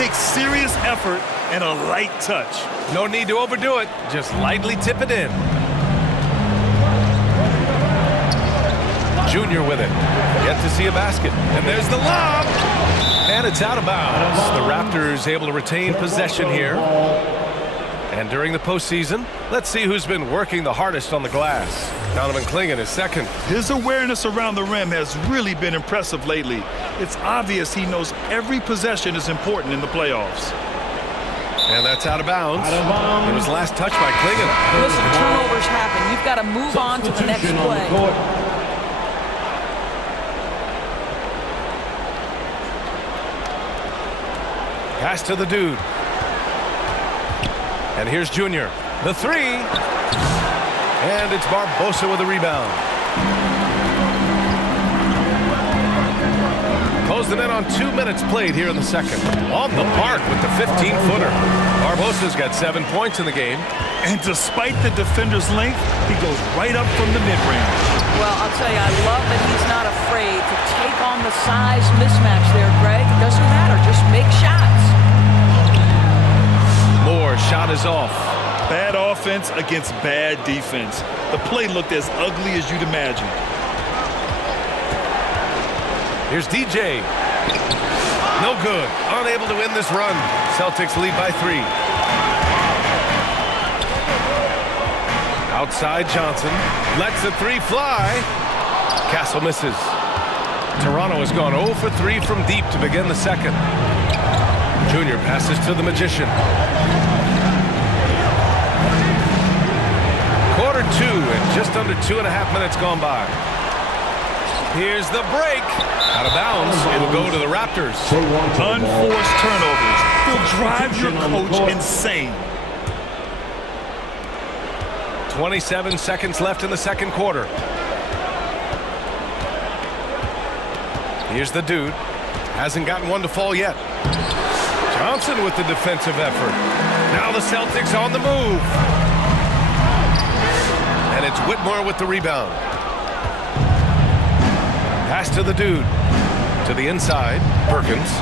takes serious effort and a light touch. No need to overdo it. Just lightly tip it in. Junior with it. Yet to see a basket. And there's the lob. And it's out of bounds. The Raptors able to retain possession here. And during the postseason, let's see who's been working the hardest on the glass. Donovan Clingan is second. His awareness around the rim has really been impressive lately. It's obvious he knows every possession is important in the playoffs. And that's out of bounds. It was last touched by Clingan. Listen, turnovers happen. You've got to move on to the next play. Pass to the dude. And here's Junior. The three. And it's Barbosa with the rebound. Closing in on 2 minutes played here in the second. On the mark with the 15-footer. Barbosa's got 7 points in the game. And despite the defender's length, he goes right up from the mid-range. Well, I'll tell you, I love that he's not afraid to take on the size mismatch there, Greg. It doesn't matter. Just make shots. Moore shot is off. Bad offense against bad defense. The play looked as ugly as you'd imagine. Here's DJ. No good. Unable to win this run. Celtics lead by 3. Outside Johnson. Lets the 3 fly. Castle misses. Toronto has gone 0 for 3 from deep to begin the second. Junior passes to the Magician. Quarter 2 and just under 2.5 minutes gone by. Here's the break. Out of bounds. It'll go to the Raptors. Unforced turnovers will drive your coach insane. 27 seconds left in the second quarter. Here's the dude. Hasn't gotten one to fall yet. Johnson with the defensive effort. Now the Celtics on the move. And it's Whitmore with the rebound. Pass to the dude. To the inside. Perkins.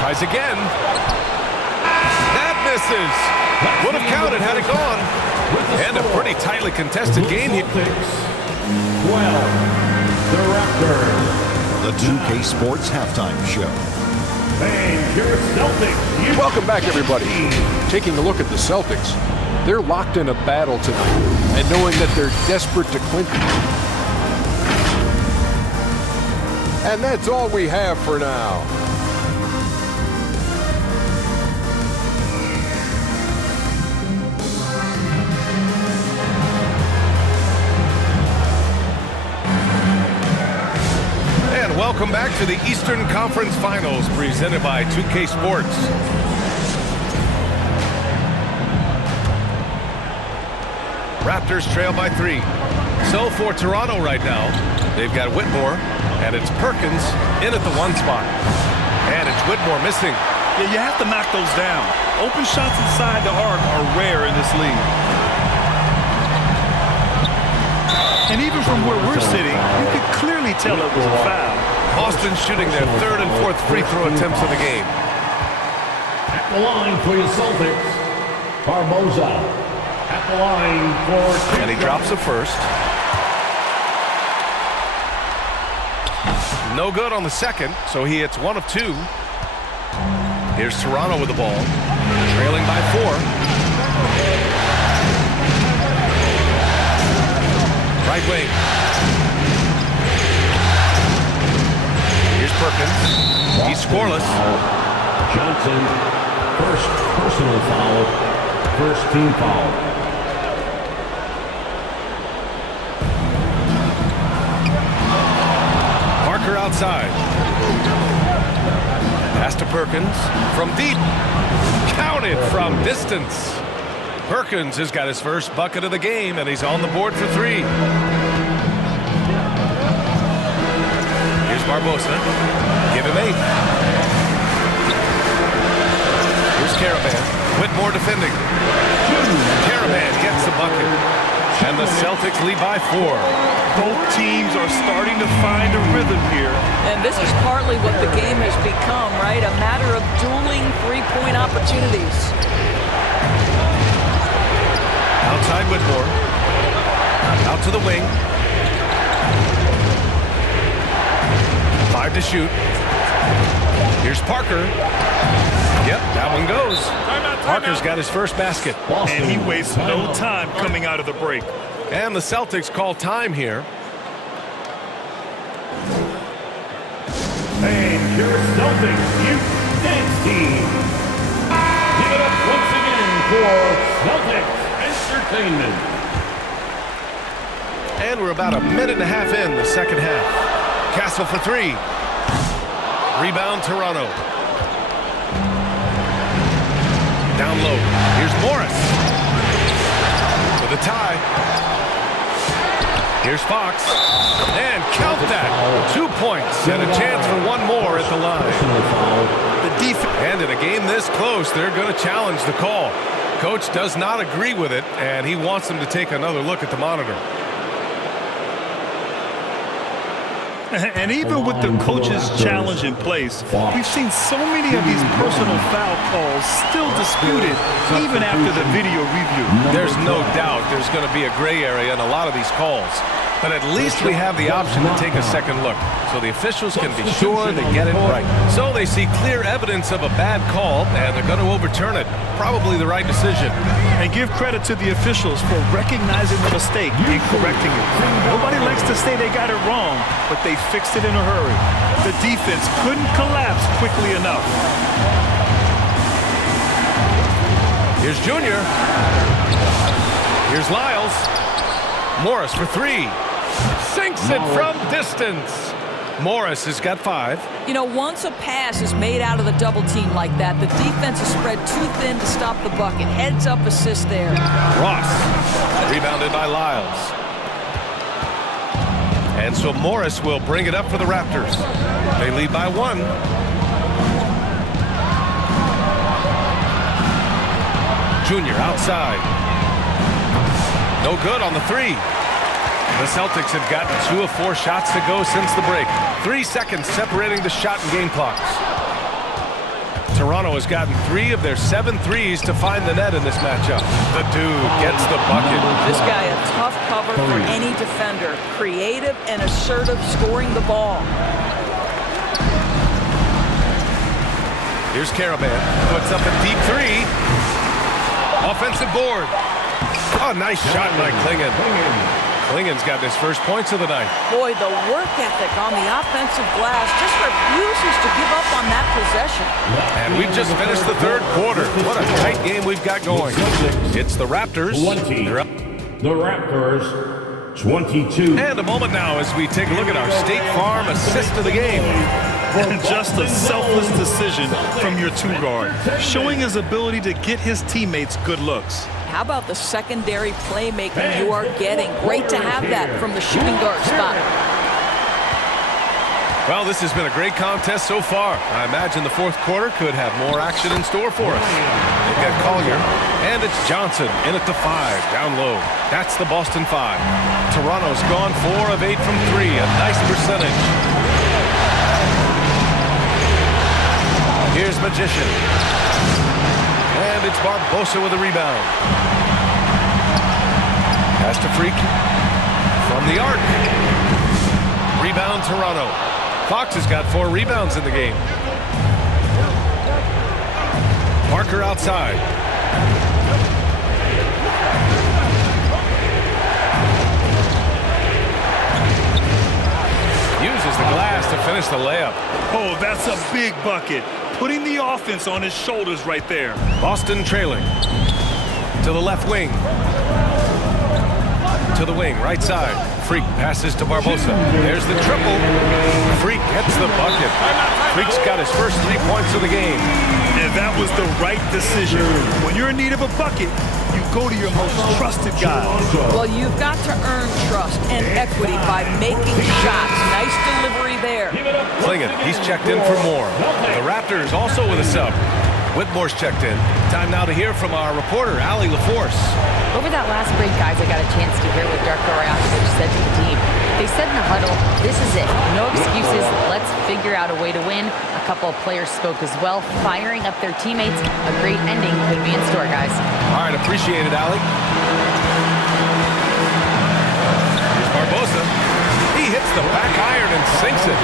Tries again. That misses. Would have counted had it gone. And a pretty tightly contested game here. 12. The Raptors. The 2K Sports Halftime Show. And your Celtics. Welcome back, everybody. Taking a look at the Celtics, they're locked in a battle tonight, and knowing that they're desperate to clinch it. And that's all we have for now. And welcome back to the Eastern Conference Finals presented by 2K Sports. Raptors trail by 3. So for Toronto right now, they've got Whitmore, and it's Perkins in at the 1 spot. And it's Whitmore missing. Yeah, you have to knock those down. Open shots inside the arc are rare in this league. And even from where we're sitting, you could clearly tell it was a foul. Boston shooting their 3rd and 4th free throw attempts of the game. At the line for your Celtics, Barbosa. At the line for... And he drops the first. No good on the second, so he hits 1 of 2. Here's Toronto with the ball, trailing by 4. Right wing. Here's Perkins. He's scoreless. Johnson, first personal foul, first team foul. Parker outside. Pass to Perkins from deep. Counted from distance. Perkins has got his first bucket of the game, and he's on the board for 3. Here's Barbosa. Give him 8. Here's Caravan. Whitmore defending. Caravan gets the bucket. And the Celtics lead by 4. Both teams are starting to find a rhythm here. And this is partly what the game has become, right? A matter of dueling three-point opportunities. Outside Whitmore. Out to the wing. 5 to shoot. Here's Parker. Yep, that one goes. Parker's got his first basket. And he wastes no time coming out of the break. And the Celtics call time here. And your Celtics Youth Dance Team. Give it up once again for Celtics Entertainment. And we're about a minute and a half in the second half. Castle for 3. Rebound Toronto. Down low. Here's Morris. For the tie. Here's Fox. And count that. 2 points and a chance for one more at the line. The defense. And in a game this close, they're going to challenge the call. Coach does not agree with it, and he wants them to take another look at the monitor. And even with the coach's challenge in place, we've seen so many of these personal foul calls still disputed even after the video review. There's no doubt there's going to be a gray area in a lot of these calls. But at least we have the option to take a second look, so the officials can be sure they get it right. So they see clear evidence of a bad call, and they're going to overturn it. Probably the right decision. And give credit to the officials for recognizing the mistake and correcting it. Nobody likes to say they got it wrong, but they fixed it in a hurry. The defense couldn't collapse quickly enough. Here's Junior. Here's Lyles. Morris for 3. Sinks it from distance. Morris has got 5. You know, once a pass is made out of the double team like that, the defense is spread too thin to stop the bucket. Heads up assist there. Ross. Rebounded by Lyles. And so Morris will bring it up for the Raptors. They lead by 1. Junior outside. No good on the 3. The Celtics have gotten 2 of 4 shots to go since the break. 3 seconds separating the shot and game clocks. Toronto has gotten 3 of their 7 threes to find the net in this matchup. The dude gets the bucket. This guy a tough cover for any defender. Creative and assertive scoring the ball. Here's Karaman. Puts up a deep 3. Offensive board. Oh, nice shot by Klingon. Klingon's got his first points of the night. Boy, the work ethic on the offensive glass just refuses to give up on that possession. And we've just finished the third quarter. What a tight game we've got going. It's the Raptors. 20. They're up. The Raptors 22. And a moment now as we take a look at our State Farm assist of the game. And just a selfless decision from your 2 guard, showing his ability to get his teammates good looks. How about the secondary playmaking you are getting? Great to have that from the shooting guard spot. Well, this has been a great contest so far. I imagine the fourth quarter could have more action in store for us. They've got Collier, and it's Johnson in at the 5, down low. That's the Boston 5. Toronto's gone 4 of 8 from 3, a nice percentage. Here's Magician. And it's Barbosa with a rebound. Pass to Freak. From the arc. Rebound Toronto. Fox has got 4 rebounds in the game. Parker outside. Uses the glass to finish the layup. Oh, that's a big bucket. Putting the offense on his shoulders right there. Boston trailing. To the left wing. To the wing, right side. Freak passes to Barbosa. There's the triple. Freak gets the bucket. Freak's got his first 3 points of the game. And that was the right decision. When you're in need of a bucket, you go to your most trusted guy. Well, you've got to earn trust and equity by making shots. Nice delivery there. Klingon, he's checked in for more. The Raptors also with a sub. Whitmore's checked in. Time now to hear from our reporter, Allie LaForce. Over that last break, guys, I got a chance to hear what Darko Rajakovic said to the team. They said in the huddle, this is it. No excuses. Let's figure out a way to win. A couple of players spoke as well, firing up their teammates. A great ending could be in store, guys. All right, appreciate it, Allie. Here's Barbosa. He hits the back iron and sinks it.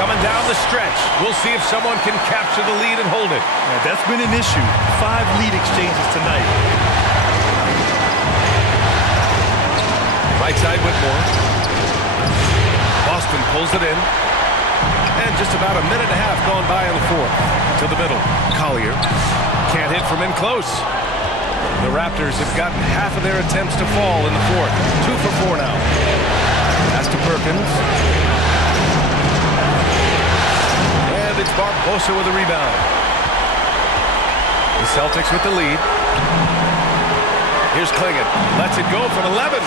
Coming down the stretch. We'll see if someone can capture the lead and hold it. Yeah, that's been an issue. 5 lead exchanges tonight. Right side Whitmore. Boston pulls it in. And just about a minute and a half gone by in the fourth. To the middle. Collier can't hit from in close. The Raptors have gotten half of their attempts to fall in the fourth. 2 for 4 now. Pass to Perkins. And it's Barbosa with a rebound. The Celtics with the lead. Here's Klingon. Lets it go from 11.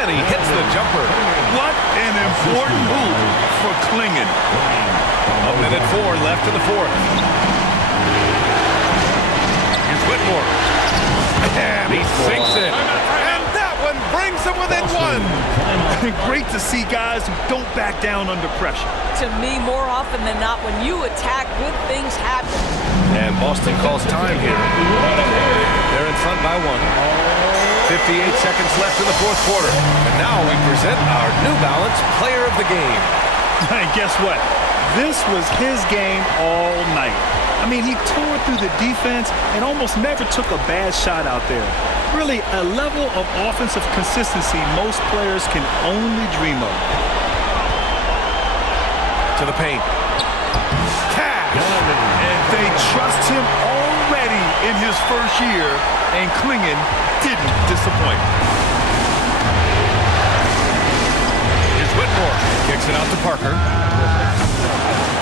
And he hits the jumper. What an important move for Klingon. 1:04 left in the fourth. Here's Whitmore. And he sinks it. And that one brings him within 1. Great to see guys who don't back down under pressure. To me, more often than not, when you attack, good things happen. And Boston calls time here. They're in front by 1. 58 seconds left in the fourth quarter. And now we present our New Balance Player of the Game. And guess what? This was his game all night. I mean, he tore through the defense and almost never took a bad shot out there. Really, a level of offensive consistency most players can only dream of. To the paint. Cash! And they trust him already in his first year, and Klingon didn't disappoint. Here's Whitmore. Kicks it out to Parker.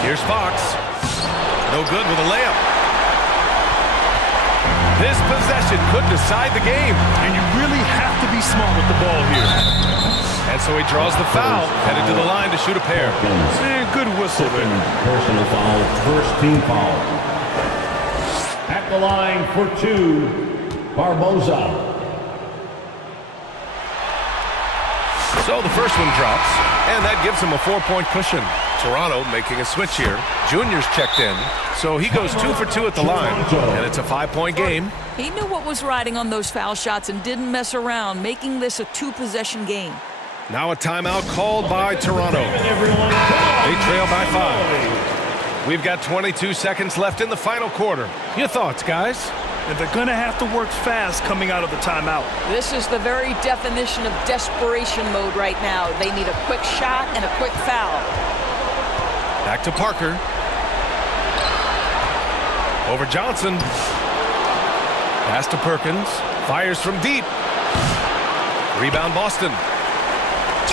Here's Fox. No good with a layup. This possession could decide the game. And you really have to be smart with the ball here. And so he draws the foul, headed to the line to shoot a pair. And good whistle there. Personal foul, first team foul. At the line for 2, Barbosa. So the first one drops, and that gives him a 4-point cushion. Toronto making a switch here. Junior's checked in, so he goes 2 for 2 at the line, and it's a 5-point game. He knew what was riding on those foul shots and didn't mess around, making this a 2-possession game. Now a timeout called by Toronto. They trail by 5. We've got 22 seconds left in the final quarter. Your thoughts, guys? And they're going to have to work fast coming out of the timeout. This is the very definition of desperation mode right now. They need a quick shot and a quick foul. Back to Parker. Over Johnson. Pass to Perkins. Fires from deep. Rebound Boston.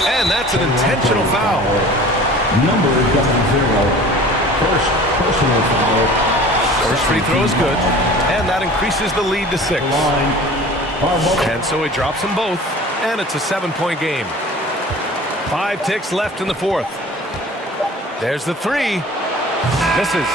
And that's an intentional foul. Number 00. First personal foul. First free throw is good. And that increases the lead to 6. And so he drops them both. And it's a 7-point game. 5 ticks left in the fourth. There's the 3. Misses.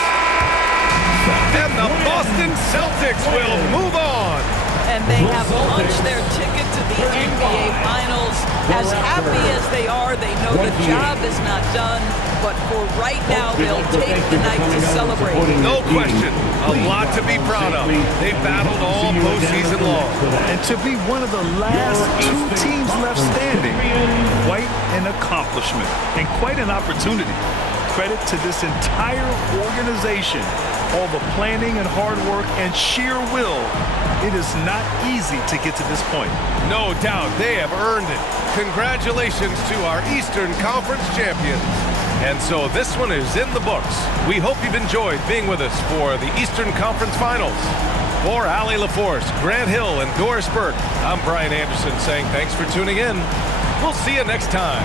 And the Boston Celtics will move on. And they have launched their ticket to the NBA Finals. As happy as they are, they know the job is not done. But for right now, they'll take the night to celebrate. No question. A lot to be proud of. They battled all postseason long. And to be one of the last 2 teams left standing, quite an accomplishment and quite an opportunity. Credit to this entire organization. All the planning and hard work and sheer will. It is not easy to get to this point. No doubt they have earned it. Congratulations to our Eastern Conference champions. And so this one is in the books. We hope you've enjoyed being with us for the Eastern Conference Finals. For Allie LaForce, Grant Hill, and Doris Burke, I'm Brian Anderson saying thanks for tuning in. We'll see you next time.